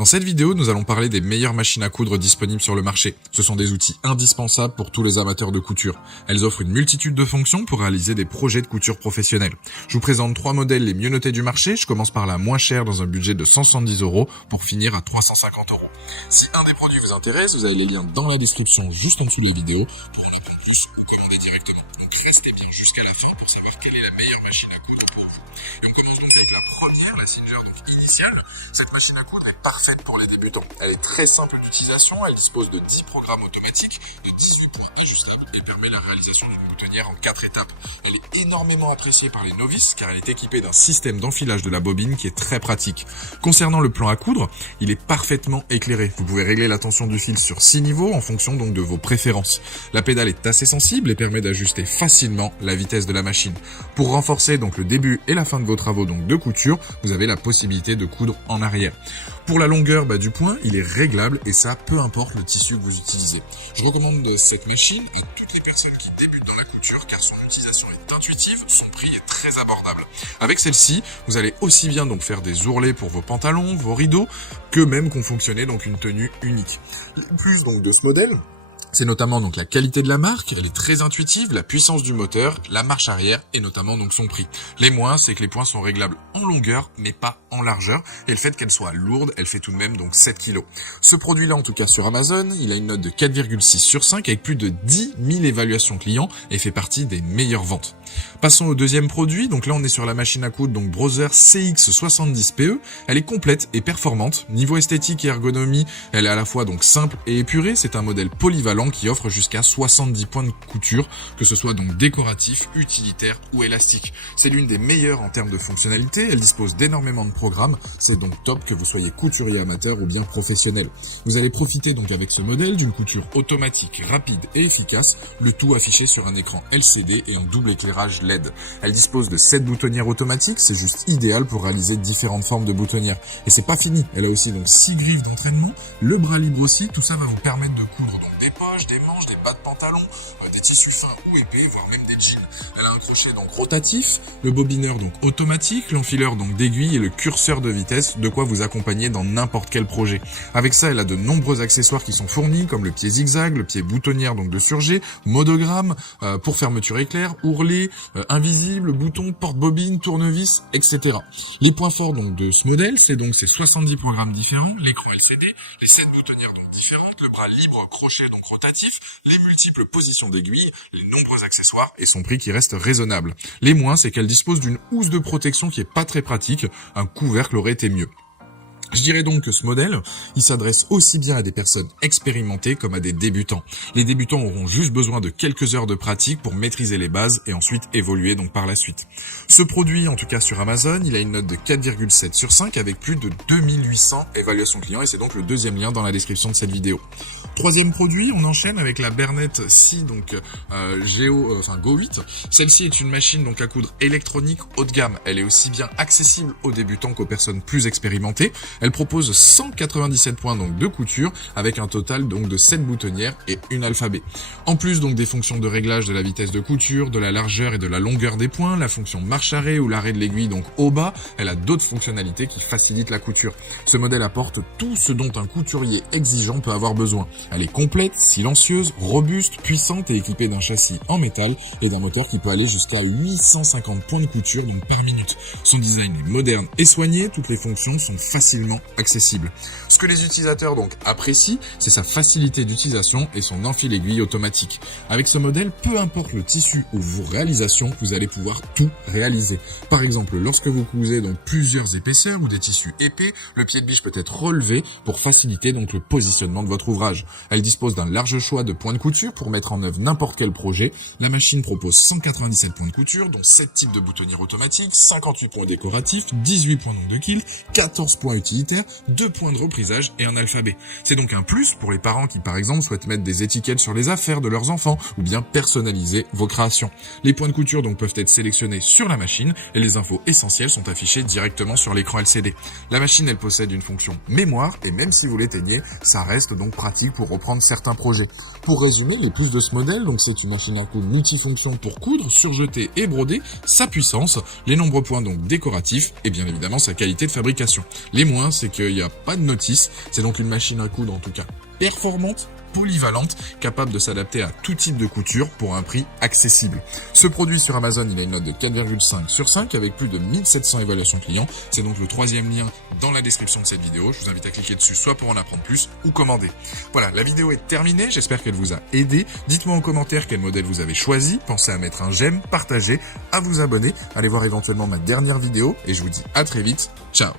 Dans cette vidéo, nous allons parler des meilleures machines à coudre disponibles sur le marché. Ce sont des outils indispensables pour tous les amateurs de couture. Elles offrent une multitude de fonctions pour réaliser des projets de couture professionnels. Je vous présente 3 modèles les mieux notés du marché. Je commence par la moins chère dans un budget de 170 € pour finir à 350 €. Si un des produits vous intéresse, vous avez les liens dans la description juste en dessous des vidéos pour en apprendre plus ou commander directement. Donc restez bien jusqu'à la fin pour savoir quelle est la meilleure machine à coudre pour vous. Et on commence donc avec la première, la Singer initiale. Cette machine à coudre est parfaite pour les débutants. Elle est très simple d'utilisation, elle dispose de 10 programmes automatiques, de 18 points ajustables et permet la réalisation d'une boutonnière en 4 étapes. Elle est énormément appréciée par les novices car elle est équipée d'un système d'enfilage de la bobine qui est très pratique. Concernant le plan à coudre, il est parfaitement éclairé. Vous pouvez régler la tension du fil sur 6 niveaux en fonction donc de vos préférences. La pédale est assez sensible et permet d'ajuster facilement la vitesse de la machine. Pour renforcer donc le début et la fin de vos travaux donc de couture, vous avez la possibilité de coudre en arrière. Pour la longueur du point, il est réglable et ça peu importe le tissu que vous utilisez. Je recommande cette machine à toutes les personnes qui débutent dans la couture car son utilisation est intuitive, son prix est très abordable. Avec celle-ci, vous allez aussi bien donc faire des ourlets pour vos pantalons, vos rideaux, que même confectionner donc une tenue unique. Le plus donc de ce modèle, c'est notamment donc la qualité de la marque, elle est très intuitive, la puissance du moteur, la marche arrière et notamment donc son prix. Les moins, c'est que les points sont réglables en longueur mais pas en largeur et le fait qu'elle soit lourde, elle fait tout de même donc 7 kg. Ce produit-là en tout cas sur Amazon, il a une note de 4,6 sur 5 avec plus de 10 000 évaluations clients et fait partie des meilleures ventes. Passons au deuxième produit, donc là on est sur la machine à coudre donc Brother CX70PE, elle est complète et performante, niveau esthétique et ergonomie, elle est à la fois donc simple et épurée, c'est un modèle polyvalent qui offre jusqu'à 70 points de couture, que ce soit donc décoratif, utilitaire ou élastique. C'est l'une des meilleures en termes de fonctionnalité, elle dispose d'énormément de programmes, c'est donc top que vous soyez couturier amateur ou bien professionnel. Vous allez profiter donc avec ce modèle d'une couture automatique, rapide et efficace, le tout affiché sur un écran LCD et un double éclairage LED. Elle dispose de 7 boutonnières automatiques, c'est juste idéal pour réaliser différentes formes de boutonnières. Et c'est pas fini, elle a aussi donc 6 griffes d'entraînement, le bras libre aussi, tout ça va vous permettre de coudre donc des poches, des manches, des bas de pantalon, des tissus fins ou épais, voire même des jeans. Elle a un crochet donc rotatif, le bobineur donc automatique, l'enfileur donc d'aiguille et le curseur de vitesse, de quoi vous accompagner dans n'importe quel projet. Avec ça, elle a de nombreux accessoires qui sont fournis, comme le pied zigzag, le pied boutonnière donc de surjet, monogramme, pour fermeture éclair, ourlet, invisible, bouton, porte-bobine, tournevis, etc. Les points forts donc de ce modèle, c'est donc ces 70 programmes différents, l'écran LCD, les 7 boutonnières donc différentes, le bras libre, crochet donc rotatif, les multiples positions d'aiguille, les nombreux accessoires et son prix qui reste raisonnable. Les moins, c'est qu'elle dispose d'une housse de protection qui est pas très pratique, un couvercle aurait été mieux. Je dirais donc que ce modèle, il s'adresse aussi bien à des personnes expérimentées comme à des débutants. Les débutants auront juste besoin de quelques heures de pratique pour maîtriser les bases et ensuite évoluer donc par la suite. Ce produit, en tout cas sur Amazon, il a une note de 4,7 sur 5 avec plus de 2800 évaluations clients et c'est donc le deuxième lien dans la description de cette vidéo. Troisième produit, on enchaîne avec la Bernett C donc Go 8. Celle-ci est une machine donc à coudre électronique haut de gamme. Elle est aussi bien accessible aux débutants qu'aux personnes plus expérimentées. Elle propose 197 points donc de couture avec un total donc de 7 boutonnières et une alphabet. En plus donc des fonctions de réglage de la vitesse de couture, de la largeur et de la longueur des points, la fonction marche-arrêt ou l'arrêt de l'aiguille donc au bas, elle a d'autres fonctionnalités qui facilitent la couture. Ce modèle apporte tout ce dont un couturier exigeant peut avoir besoin. Elle est complète, silencieuse, robuste, puissante et équipée d'un châssis en métal et d'un moteur qui peut aller jusqu'à 850 points de couture donc par minute. Son design est moderne et soigné, toutes les fonctions sont facilement accessible. Ce que les utilisateurs donc apprécient, c'est sa facilité d'utilisation et son enfil-aiguille automatique. Avec ce modèle, peu importe le tissu ou vos réalisations, vous allez pouvoir tout réaliser. Par exemple, lorsque vous cousez donc plusieurs épaisseurs ou des tissus épais, le pied de biche peut être relevé pour faciliter donc le positionnement de votre ouvrage. Elle dispose d'un large choix de points de couture pour mettre en œuvre n'importe quel projet. La machine propose 197 points de couture, dont 7 types de boutonnières automatiques, 58 points décoratifs, 18 points donc de kilt, 14 points utilitaires, 2 points de reprisage et un alphabet. C'est donc un plus pour les parents qui par exemple souhaitent mettre des étiquettes sur les affaires de leurs enfants ou bien personnaliser vos créations. Les points de couture donc peuvent être sélectionnés sur la machine et les infos essentielles sont affichées directement sur l'écran LCD. La machine elle possède une fonction mémoire et même si vous l'éteignez, ça reste donc pratique pour reprendre certains projets. Pour résumer les plus de ce modèle, donc c'est une machine à coudre multifonction pour coudre, surjeter et broder, sa puissance, les nombreux points donc décoratifs et bien évidemment sa qualité de fabrication. Les moins moins, c'est qu'il n'y a pas de notice. C'est donc une machine à coudre, en tout cas, performante, polyvalente, capable de s'adapter à tout type de couture pour un prix accessible. Ce produit sur Amazon, il a une note de 4,5 sur 5 avec plus de 1700 évaluations clients. C'est donc le 3e lien dans la description de cette vidéo. Je vous invite à cliquer dessus soit pour en apprendre plus ou commander. Voilà, la vidéo est terminée. J'espère qu'elle vous a aidé. Dites-moi en commentaire quel modèle vous avez choisi. Pensez à mettre un j'aime, partager, à vous abonner. Allez voir éventuellement ma dernière vidéo et je vous dis à très vite. Ciao.